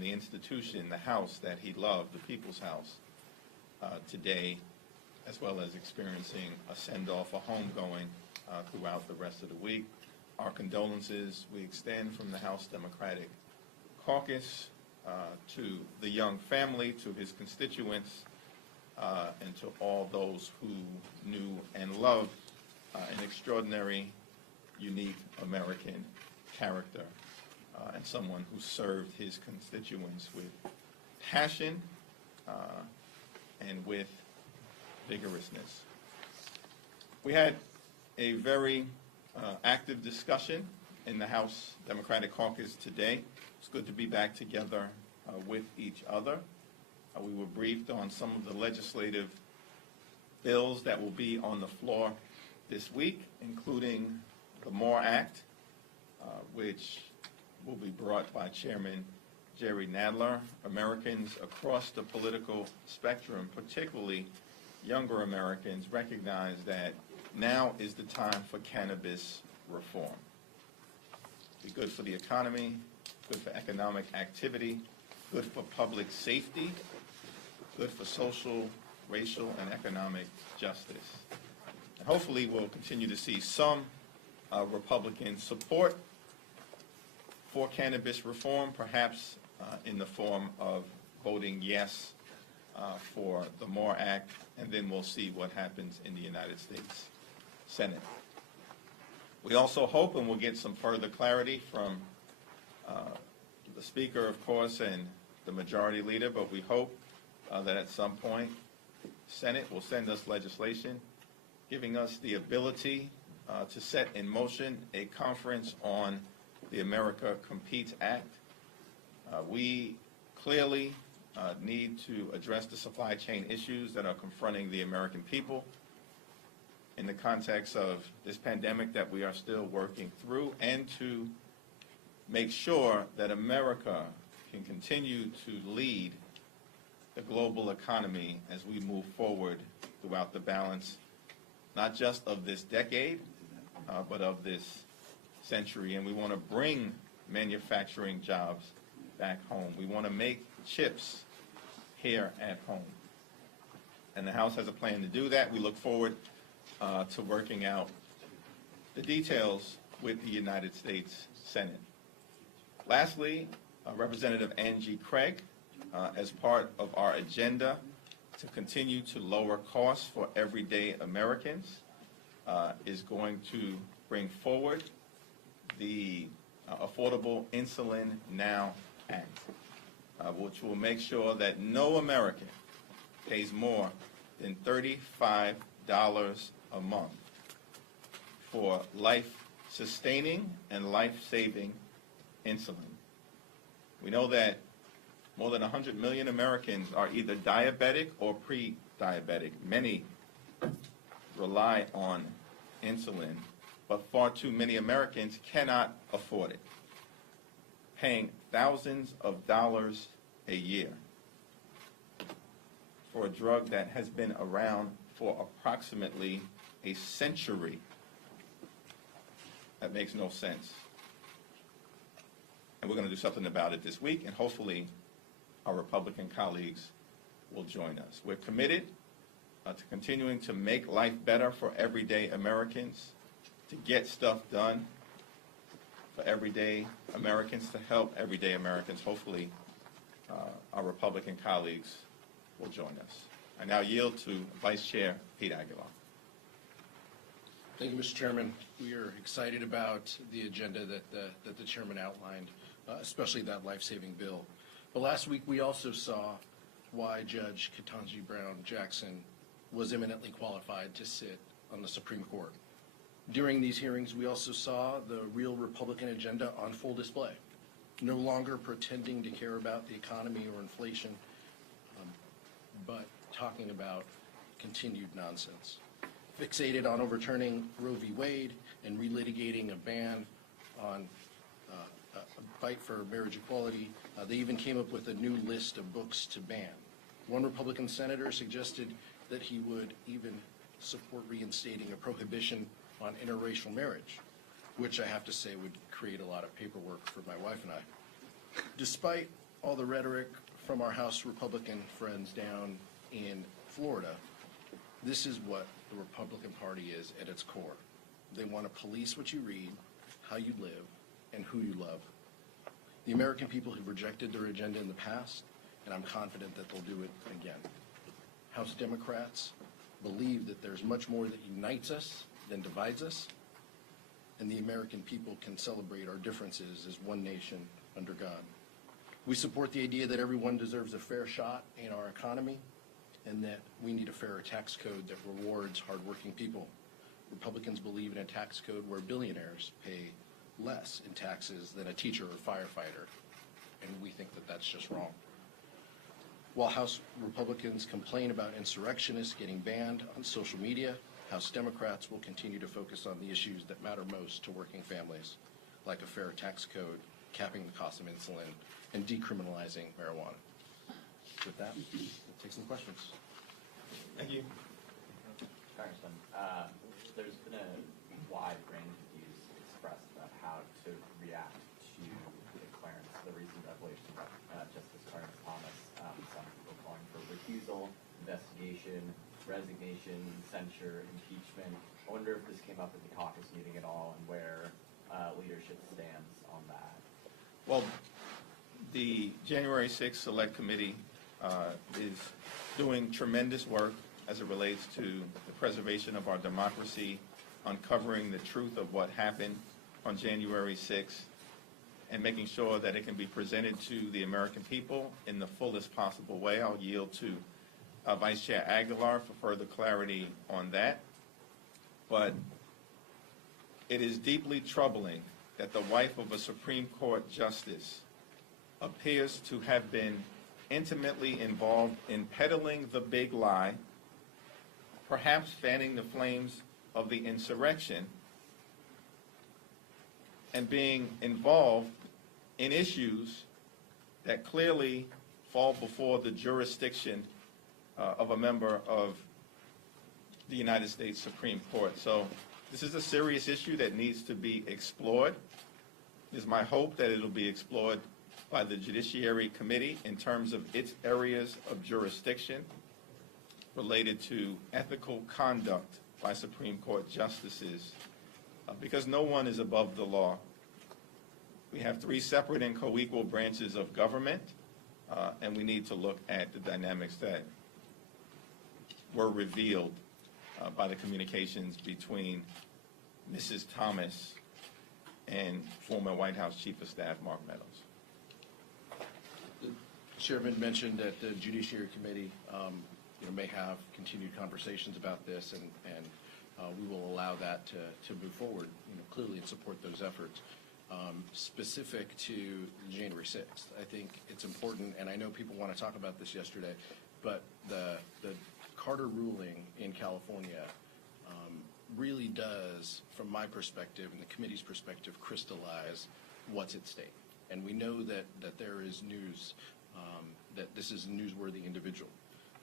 the institution, the house that he loved, the People's House, today, as well as experiencing a send-off, a homegoing throughout the rest of the week. Our condolences we extend from the House Democratic Caucus to the young family, to his constituents, and to all those who knew and loved an extraordinary, unique American character, and someone who served his constituents with passion and with vigorousness. We had a very active discussion in the House Democratic Caucus today. It's good to be back together with each other. We were briefed on some of the legislative bills that will be on the floor this week, including the MORE Act, which will be brought by Chairman Jerry Nadler. Americans across the political spectrum, particularly younger Americans, recognize that now is the time for cannabis reform. Be good for the economy, good for economic activity, good for public safety, good for social, racial, and economic justice. And hopefully we'll continue to see some Republican support for cannabis reform, perhaps in the form of voting yes for the MORE Act, and then we'll see what happens in the United States Senate. We also hope, and we'll get some further clarity from the Speaker, of course, and the Majority Leader, but we hope that at some point Senate will send us legislation giving us the ability to set in motion a conference on the America Competes Act. We clearly need to address the supply chain issues that are confronting the American people in the context of this pandemic that we are still working through, and to make sure that America can continue to lead the global economy as we move forward throughout the balance, not just of this decade, but of this century. And we want to bring manufacturing jobs back home. We want to make chips here at home. And the House has a plan to do that. We look forward to working out the details with the United States Senate. Lastly, Representative Angie Craig, as part of our agenda to continue to lower costs for everyday Americans, is going to bring forward the Affordable Insulin Now Act, which will make sure that no American pays more than $35 a month for life-sustaining and life-saving insulin. We know that more than 100 million Americans are either diabetic or pre-diabetic. Many rely on insulin, but far too many Americans cannot afford it, paying thousands of dollars a year for a drug that has been around for approximately a century. That makes no sense. And we're going to do something about it this week, and hopefully our Republican colleagues will join us. We're committed to continuing to make life better for everyday Americans, to get stuff done for everyday Americans, to help everyday Americans. Hopefully our Republican colleagues will join us. I now yield to Vice Chair Pete Aguilar. Thank you, Mr. Chairman. We are excited about the agenda that the Chairman outlined, especially that life-saving bill. But last week we also saw why Judge Ketanji Brown Jackson was eminently qualified to sit on the Supreme Court. During these hearings, we also saw the real Republican agenda on full display, no longer pretending to care about the economy or inflation, but talking about continued nonsense. Fixated on overturning Roe v. Wade and relitigating a ban on a fight for marriage equality, they even came up with a new list of books to ban. One Republican senator suggested that he would even support reinstating a prohibition on interracial marriage, which I have to say would create a lot of paperwork for my wife and I. Despite all the rhetoric from our House Republican friends down in Florida, this is what the Republican Party is at its core. They want to police what you read, how you live, and who you love. The American people have rejected their agenda in the past, and I'm confident that they'll do it again. House Democrats believe that there's much more that unites us than divides us, and the American people can celebrate our differences as one nation under God. We support the idea that everyone deserves a fair shot in our economy, and that we need a fairer tax code that rewards hardworking people. Republicans believe in a tax code where billionaires pay less in taxes than a teacher or firefighter, and we think that that's just wrong. While House Republicans complain about insurrectionists getting banned on social media, House Democrats will continue to focus on the issues that matter most to working families, like a fair tax code, capping the cost of insulin, and decriminalizing marijuana. With that, we'll take some questions. Thank you. Congressman, there's been a wide range of views expressed about how to react to the Clarence, the recent revelation about Justice Clarence Thomas. Some people calling for recusal, investigation, resignation, censure, impeachment. I wonder if this came up at the caucus meeting at all, and where leadership stands on that. Well, the January 6th Select Committee is doing tremendous work as it relates to the preservation of our democracy, uncovering the truth of what happened on January 6th, and making sure that it can be presented to the American people in the fullest possible way. I'll yield to Vice Chair Aguilar for further clarity on that. But it is deeply troubling that the wife of a Supreme Court justice appears to have been intimately involved in peddling the big lie, perhaps fanning the flames of the insurrection, and being involved in issues that clearly fall before the jurisdiction of a member of the United States Supreme Court. So this is a serious issue that needs to be explored. It is my hope that it will be explored by the Judiciary Committee in terms of its areas of jurisdiction related to ethical conduct by Supreme Court justices, because no one is above the law. We have three separate and co-equal branches of government, and we need to look at the dynamics that were revealed by the communications between Mrs. Thomas and former White House Chief of Staff Mark Meadows. The chairman mentioned that the Judiciary Committee may have continued conversations about this, and we will allow that to move forward, clearly, and support those efforts. Specific to January 6th, I think it's important, and I know people want to talk about this yesterday, but the Carter ruling in California really does, from my perspective and the committee's perspective, crystallize what's at stake. And we know that there is news, that this is a newsworthy individual,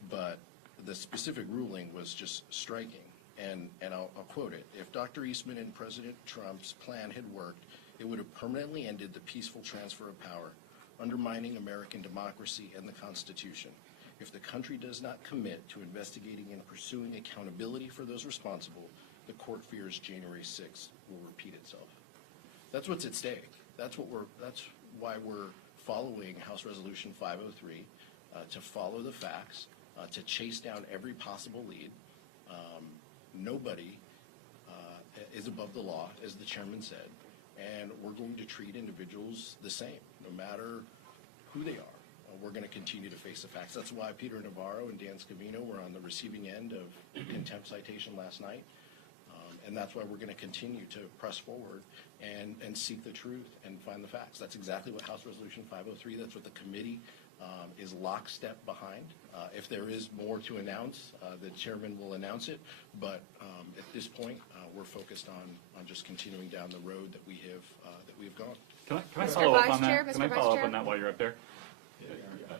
but the specific ruling was just striking. And I'll quote it: "If Dr. Eastman and President Trump's plan had worked, it would have permanently ended the peaceful transfer of power, undermining American democracy and the Constitution. If the country does not commit to investigating and pursuing accountability for those responsible, the court fears January 6th will repeat itself." That's what's at stake. That's why we're following House Resolution 503, to follow the facts, to chase down every possible lead. Nobody is above the law, as the chairman said, and we're going to treat individuals the same, no matter who they are. We're going to continue to face the facts. That's why Peter Navarro and Dan Scavino were on the receiving end of contempt citation last night, and that's why we're going to continue to press forward and seek the truth and find the facts. That's exactly what House Resolution 503, that's what the committee is lockstep behind. If there is more to announce, the chairman will announce it, but at this point, we're focused on just continuing down the road that we have gone. Can I follow up on that? Can I follow up on that while you're up there?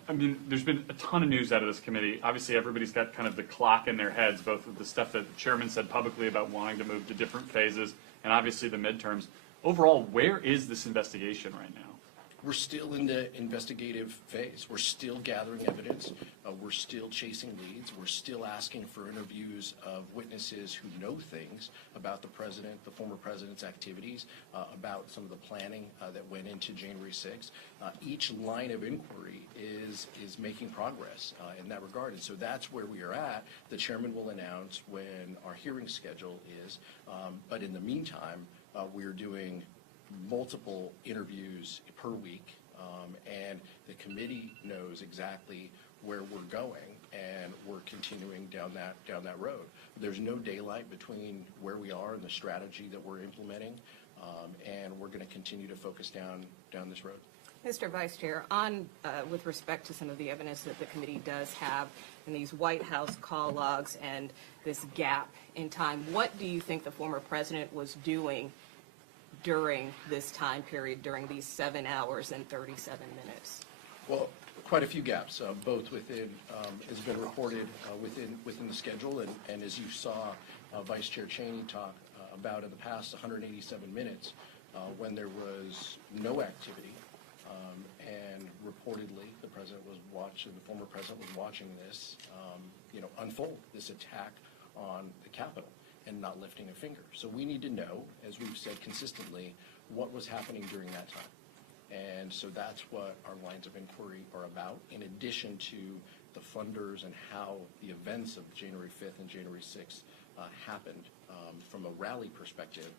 I mean, there's been a ton of news out of this committee. Obviously, everybody's got kind of the clock in their heads, both of the stuff that the chairman said publicly about wanting to move to different phases, and obviously the midterms. Overall, where is this investigation right now? We're still in the investigative phase. We're still gathering evidence. We're still chasing leads. We're still asking for interviews of witnesses who know things about the president, the former president's activities, about some of the planning that went into January 6th. Each line of inquiry is making progress in that regard. And so that's where we are at. The chairman will announce when our hearing schedule is. But in the meantime, we're doing multiple interviews per week, and the committee knows exactly where we're going, and we're continuing down that road. There's no daylight between where we are and the strategy that we're implementing, and we're going to continue to focus down this road. Mr. Vice Chair, with respect to some of the evidence that the committee does have in these White House call logs and this gap in time, what do you think the former president was doing during this time period, during these 7 hours and 37 minutes? Well, quite a few gaps, both within, has been reported within the schedule, and as you saw Vice Chair Cheney talk about in the past 187 minutes, when there was no activity, and reportedly the former president was watching this, unfold, this attack on the Capitol, and not lifting a finger. So we need to know, as we've said consistently, what was happening during that time. And so that's what our lines of inquiry are about, in addition to the funders and how the events of January 5th and January 6th happened. From a rally perspective,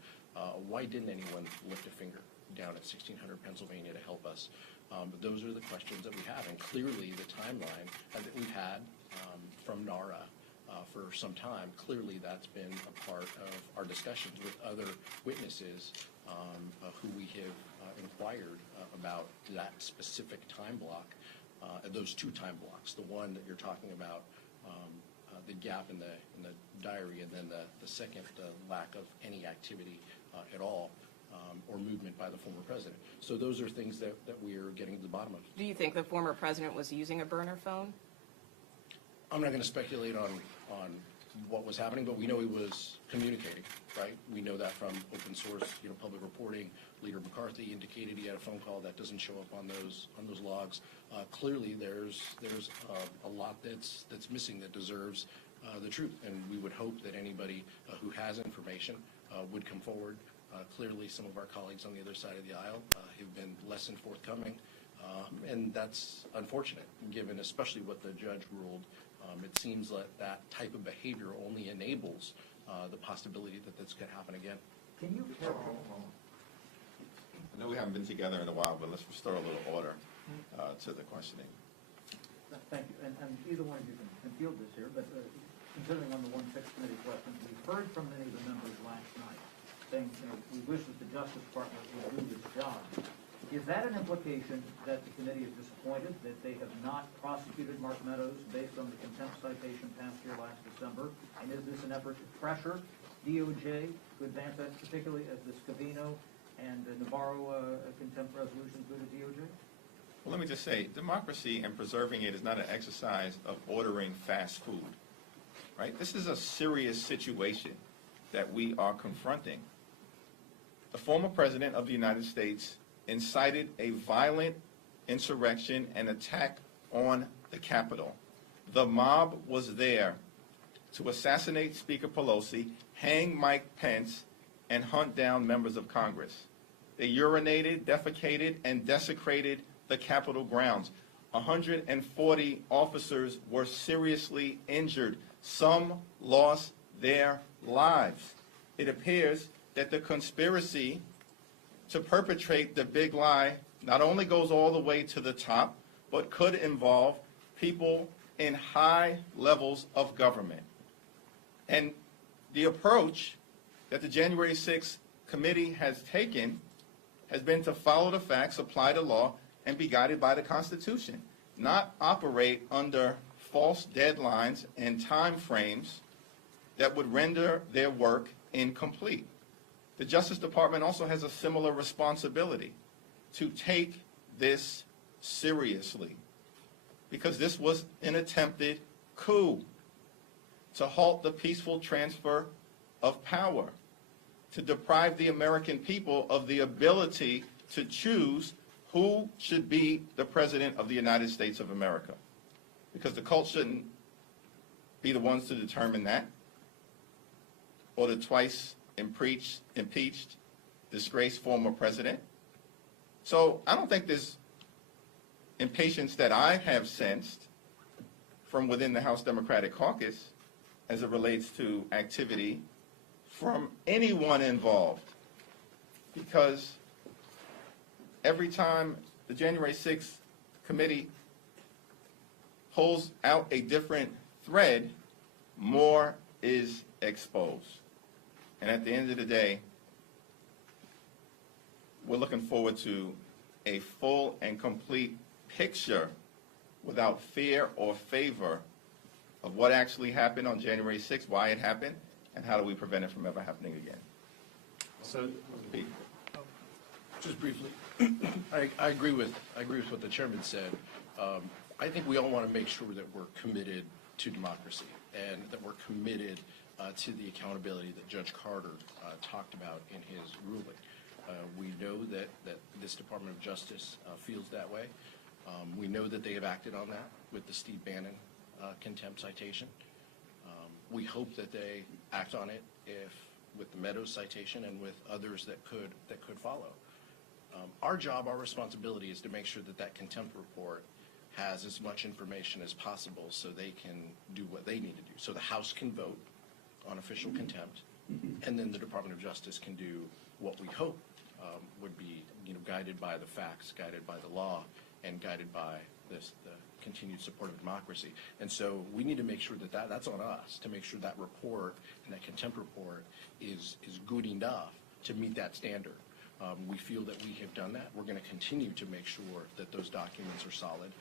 why didn't anyone lift a finger down at 1600 Pennsylvania to help us? But those are the questions that we have, and clearly the timeline that we've had from NARA for some time, clearly that's been a part of our discussions with other witnesses who we have inquired about that specific time block, those two time blocks, the one that you're talking about, the gap in the diary, and then the second, the lack of any activity at all, or movement by the former president. So those are things that we are getting to the bottom of. Do you think the former president was using a burner phone? I'm not going to speculate on what was happening, but we know he was communicating, right? We know that from open source, public reporting. Leader McCarthy indicated he had a phone call that doesn't show up on those logs. Clearly, there's a lot that's missing that deserves the truth, and we would hope that anybody who has information would come forward. Clearly, some of our colleagues on the other side of the aisle have been less than forthcoming, and that's unfortunate, given especially what the judge ruled. It seems like that type of behavior only enables the possibility that this could happen again. Can you I know we haven't been together in a while, but let's restore a little order to the questioning. Thank you. And either one of you can field this here, but considering on the 1-6 committee question, we've heard from many of the members last night saying, we wish that the Justice Department would do this job. Is that an implication that the committee is disappointed that they have not prosecuted Mark Meadows based on the contempt citation passed here last December? And is this an effort to pressure DOJ to advance that, particularly as the Scavino and the Navarro contempt resolutions go to DOJ? Well, let me just say, democracy and preserving it is not an exercise of ordering fast food, right? This is a serious situation that we are confronting. The former president of the United States incited a violent insurrection and attack on the Capitol. The mob was there to assassinate Speaker Pelosi, hang Mike Pence, and hunt down members of Congress. They urinated, defecated, and desecrated the Capitol grounds. 140 officers were seriously injured. Some lost their lives. It appears that the conspiracy to perpetrate the big lie not only goes all the way to the top, but could involve people in high levels of government. And the approach that the January 6th committee has taken has been to follow the facts, apply the law, and be guided by the Constitution, not operate under false deadlines and time frames that would render their work incomplete. The Justice Department also has a similar responsibility to take this seriously, because this was an attempted coup to halt the peaceful transfer of power, to deprive the American people of the ability to choose who should be the President of the United States of America. Because the cult shouldn't be the ones to determine that, or the twice impeached, disgraced former president. So I don't think there's impatience that I have sensed from within the House Democratic Caucus as it relates to activity from anyone involved. Because every time the January 6th committee pulls out a different thread, more is exposed. And at the end of the day, we're looking forward to a full and complete picture without fear or favor of what actually happened on January 6th, why it happened, and how do we prevent it from ever happening again. So, Pete. Just briefly, I agree with what the chairman said. I think we all want to make sure that we're committed to democracy and that we're committed to the accountability that Judge Carter talked about in his ruling. We know that this Department of Justice feels that way. We know that they have acted on that with the Steve Bannon contempt citation. We hope that they act on it with the Meadows citation and with others that could follow. Our job, our responsibility is to make sure that contempt report has as much information as possible so they can do what they need to do. So the House can vote on official contempt, and then the Department of Justice can do what we hope would be, guided by the facts, guided by the law, and guided by the continued support of democracy. And so we need to make sure that's on us, to make sure that report and that contempt report is good enough to meet that standard. We feel that we have done that. We're going to continue to make sure that those documents are solid,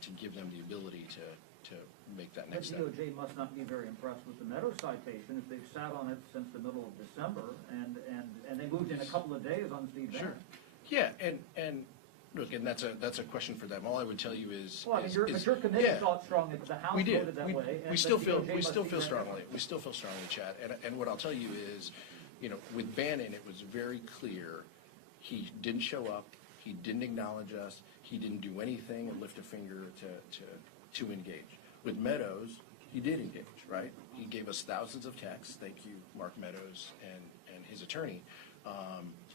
to give them the ability to make that next step. The DOJ must not be very impressed with the Meadows citation if they've sat on it since the middle of December, and they moved in a couple of days on Steve Bannon. Sure. Yeah, and look, and that's a question for them. All I would tell you is, Well, I mean, your committee thought strongly, but the House we did. voted that way. We still feel strongly. We still feel strongly, Chad. And what I'll tell you is, with Bannon, it was very clear. He didn't show up. He didn't acknowledge us. He didn't do anything and lift a finger to engage. With Meadows, he did engage, right? He gave us thousands of texts. Thank you, Mark Meadows and his attorney.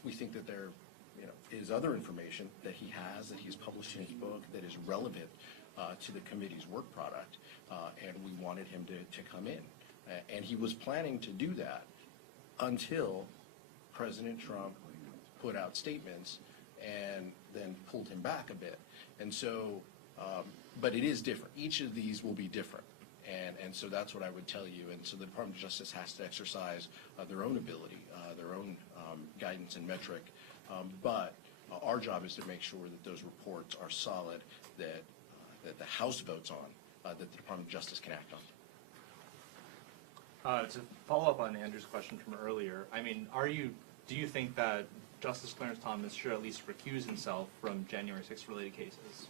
We think that there is other information that he has, that he's published in his book, that is relevant to the committee's work product, and we wanted him to come in. And he was planning to do that until President Trump put out statements and then pulled him back a bit. And so, but it is different. Each of these will be different. And so that's what I would tell you. And so the Department of Justice has to exercise their own ability, their own guidance and metric. But our job is to make sure that those reports are solid, that the House votes on, that the Department of Justice can act on. To follow up on Andrew's question from earlier, I mean, do you think that Justice Clarence Thomas should at least recuse himself from January 6th related cases?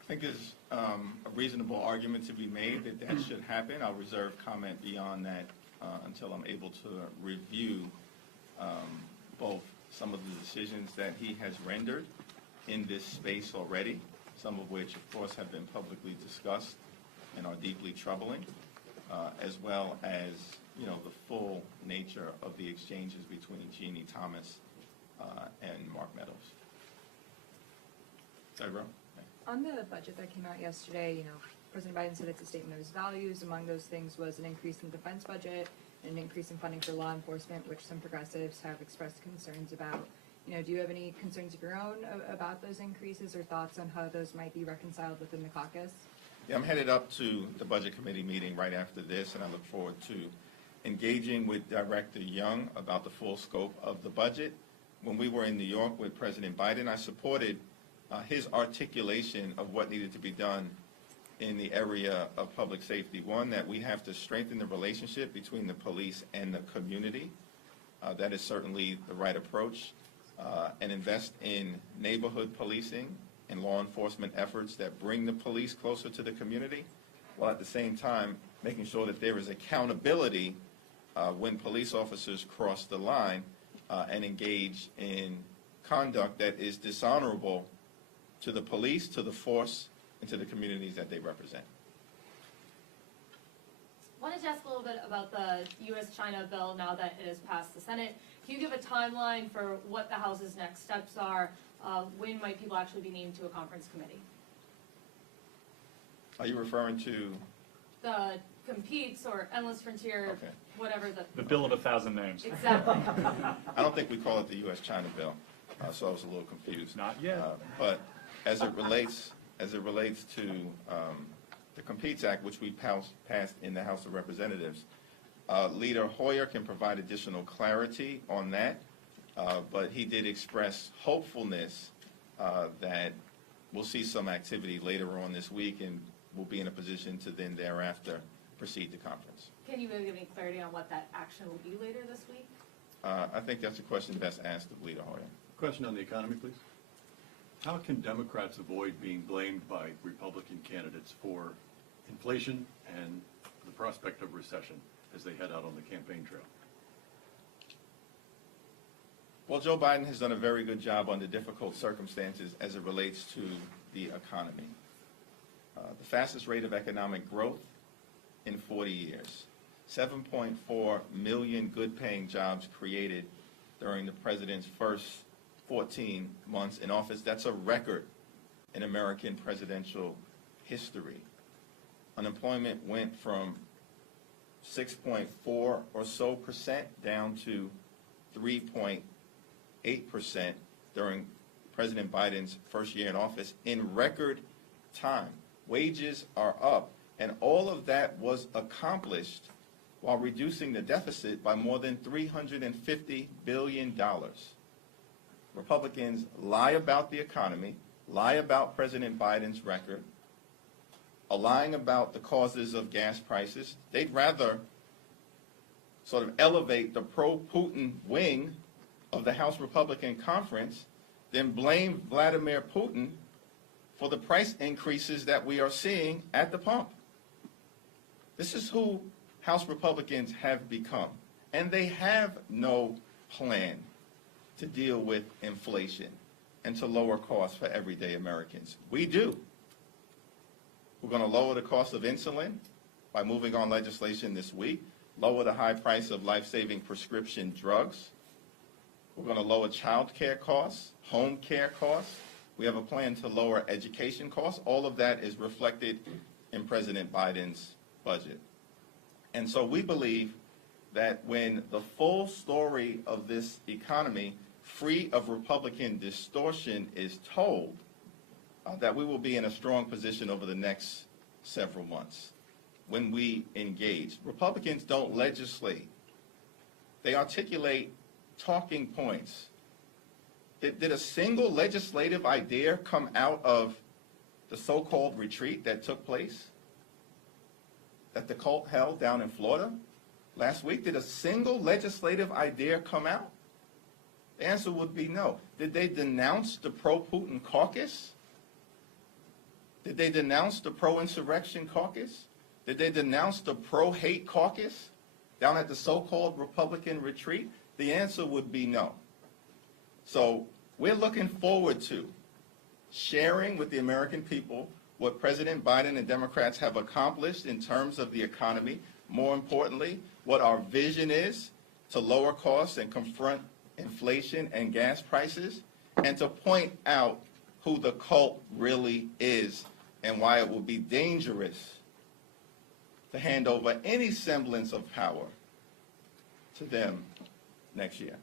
I think there's a reasonable argument to be made that should happen. I'll reserve comment beyond that until I'm able to review both some of the decisions that he has rendered in this space already, some of which, of course, have been publicly discussed and are deeply troubling, as well as the full nature of the exchanges between Jeannie Thomas and Mark Meadows. Deborah? On the budget that came out yesterday, President Biden said it's a statement of his values. Among those things was an increase in the defense budget, an increase in funding for law enforcement, which some progressives have expressed concerns about. Do you have any concerns of your own about those increases or thoughts on how those might be reconciled within the caucus? Yeah, I'm headed up to the Budget Committee meeting right after this, and I look forward to engaging with Director Young about the full scope of the budget. When we were in New York with President Biden, I supported his articulation of what needed to be done in the area of public safety. One, that we have to strengthen the relationship between the police and the community. That is certainly the right approach. And invest in neighborhood policing and law enforcement efforts that bring the police closer to the community, while at the same time making sure that there is accountability when police officers cross the line and engage in conduct that is dishonorable to the police, to the force, and to the communities that they represent. I wanted to ask a little bit about the U.S.-China bill now that it has passed the Senate. Can you give a timeline for what the House's next steps are? When might people actually be named to a conference committee? Are you referring to? The competes or endless frontier, Okay. whatever The bill of 1,000 names. Exactly. I don't think we call it the U.S.-China bill, so I was a little confused. Not yet. But as it relates to the Competes Act, which we passed in the House of Representatives, Leader Hoyer can provide additional clarity on that, but he did express hopefulness that we'll see some activity later on this week, and we'll be in a position to then thereafter proceed to conference. Can you really give any clarity on what that action will be later this week? I think that's a question best asked of Leader Hoyer. Question on the economy, please. How can Democrats avoid being blamed by Republican candidates for inflation and the prospect of recession as they head out on the campaign trail? Well, Joe Biden has done a very good job under difficult circumstances as it relates to the economy. The fastest rate of economic growth in 40 years. 7.4 million good-paying jobs created during the president's first 14 months in office. That's a record in American presidential history. Unemployment went from 6.4 or so percent down to 3.8% during President Biden's first year in office in record time. Wages are up, and all of that was accomplished while reducing the deficit by more than $350 billion. Republicans lie about the economy, lie about President Biden's record, are lying about the causes of gas prices. They'd rather sort of elevate the pro-Putin wing of the House Republican Conference than blame Vladimir Putin for the price increases that we are seeing at the pump. This is who House Republicans have become, and they have no plan to deal with inflation and to lower costs for everyday Americans. We do. We're going to lower the cost of insulin by moving on legislation this week, lower the high price of life-saving prescription drugs. We're going to lower child care costs, home care costs. We have a plan to lower education costs. All of that is reflected in President Biden's budget. And so we believe that when the full story of this economy, free of Republican distortion, is told, that we will be in a strong position over the next several months when we engage. Republicans don't legislate. They articulate talking points. Did a single legislative idea come out of the so-called retreat that took place, that the cult held down in Florida last week? Did a single legislative idea come out? The answer would be no. Did they denounce the pro-Putin caucus? Did they denounce the pro-insurrection caucus? Did they denounce the pro-hate caucus down at the so-called Republican retreat? The answer would be no. So we're looking forward to sharing with the American people what President Biden and Democrats have accomplished in terms of the economy. More importantly, what our vision is to lower costs and confront inflation and gas prices, and to point out who the cult really is and why it will be dangerous to hand over any semblance of power to them next year.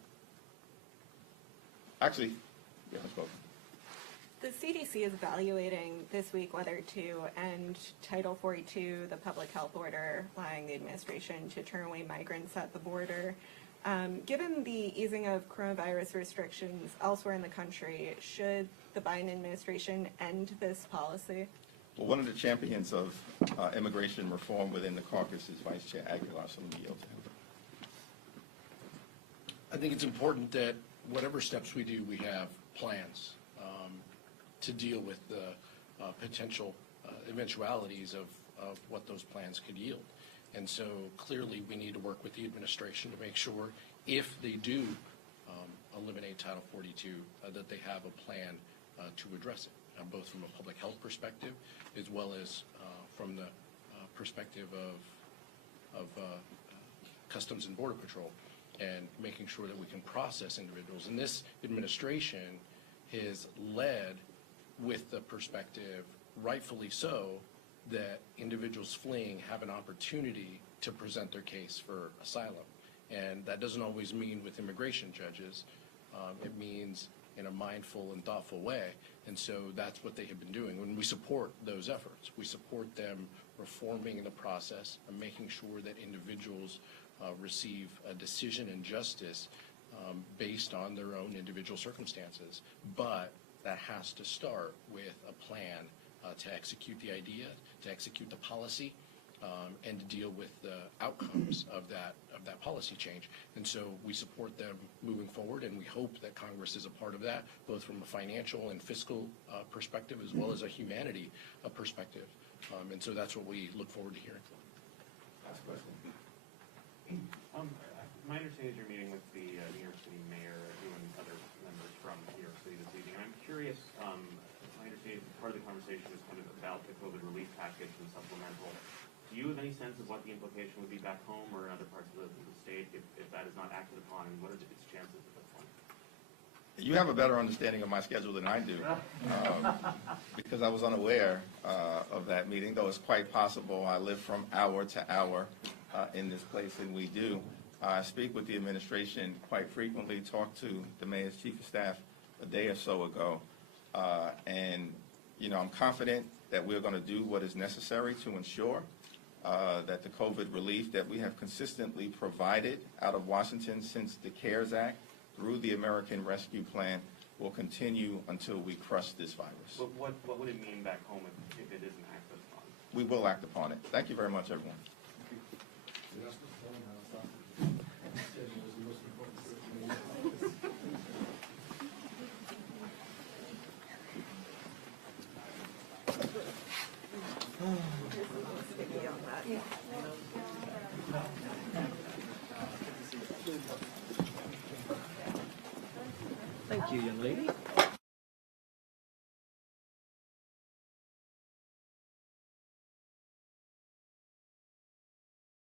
Actually, yeah, let's go. The CDC is evaluating this week whether to end Title 42, the public health order, allowing the administration to turn away migrants at the border. Given the easing of coronavirus restrictions elsewhere in the country, should the Biden administration end this policy? Well, one of the champions of immigration reform within the caucus is Vice Chair Aguilar, so let me yield to him. I think it's important that whatever steps we do, we have plans to deal with the potential eventualities of what those plans could yield. And so clearly we need to work with the administration to make sure if they do eliminate Title 42, that they have a plan to address it, both from a public health perspective as well as from the perspective of Customs and Border Patrol, and making sure that we can process individuals. And this administration has led with the perspective, rightfully so, that individuals fleeing have an opportunity to present their case for asylum. And that doesn't always mean with immigration judges. It means in a mindful and thoughtful way. And so that's what they have been doing. When we support those efforts, we support them reforming the process and making sure that individuals receive a decision and justice based on their own individual circumstances. But that has to start with a plan to execute the idea, to execute the policy, and to deal with the outcomes of that policy change. And so we support them moving forward, and we hope that Congress is a part of that, both from a financial and fiscal perspective as well as a humanity perspective. And so that's what we look forward to hearing. Last question. My understanding is you're meeting with the New York City mayor, you and other members from New York City this evening. I'm curious, my understanding part of the conversation is kind of about the COVID relief package and supplemental. Do you have any sense of what the implication would be back home or in other parts of the state if that is not acted upon, and what are its chances at this point? You have a better understanding of my schedule than I do, because I was unaware of that meeting, though it's quite possible. I live from hour to hour in this place, and we do. I speak with the administration quite frequently, talked to the mayor's chief of staff a day or so ago, and I'm confident that we're going to do what is necessary to ensure that the COVID relief that we have consistently provided out of Washington since the CARES Act through the American Rescue Plan will continue until we crush this virus. But what would it mean back home if it isn't acted upon? We will act upon it. Thank you very much, everyone. Thank you, young lady.